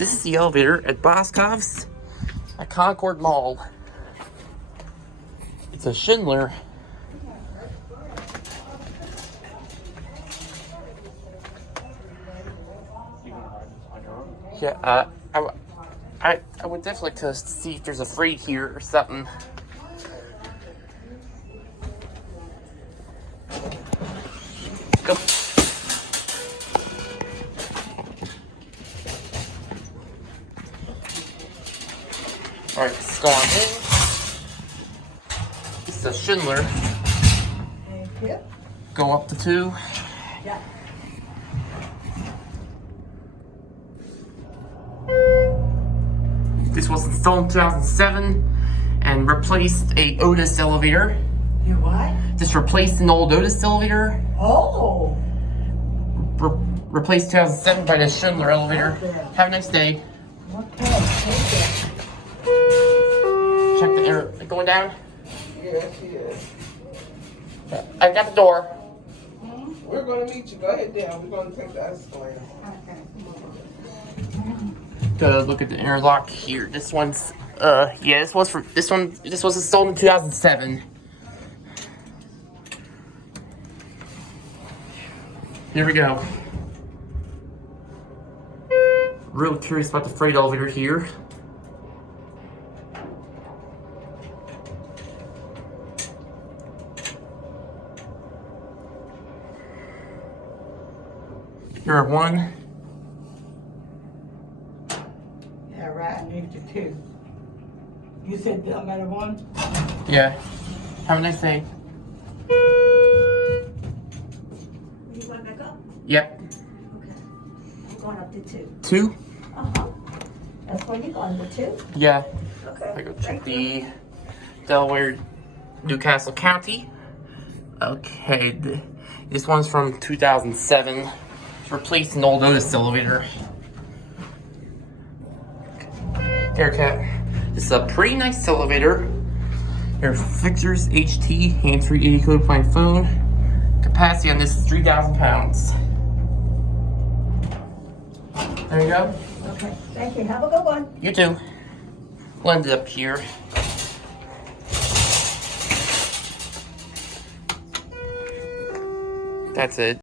This is the elevator at Boscov's at Concord Mall. It's a Schindler. Yeah, I would definitely like to see if there's a freight here or something. Go. Alright, let's go on in. This is a Schindler. Thank you. Go up to 2. Yeah. This was installed in 2007 and replaced a Otis elevator. You what? Just replaced an old Otis elevator. Oh. Replaced 2007 by the Schindler elevator. Have a nice day. Okay. Thank Check the air. Going down? Yeah, she is. I got the door. We're going to meet you. Go ahead down. We're going to take the escalator. Go look at the interlock here. This one's yeah, this was installed in 2007. Here we go. Real curious about the freight elevator here. Here are 1. Yeah, right. I need you 2. You said the elevator 1? Yeah. Have a nice day. You want to back up? Yep. Okay. I'm going up to 2. 2? Uh-huh. That's where you're going, the 2? Yeah. Okay. I go check the Delaware, Newcastle County. Okay, this one's from 2007. Replaced an old Otis elevator. There, cat. This is a pretty nice elevator. There's Fixtures HT, hands-free 80 code by phone. Capacity on this is 3,000 pounds. There you go. Okay. Thank you. Have a good one. You too. We'll end it up here. That's it.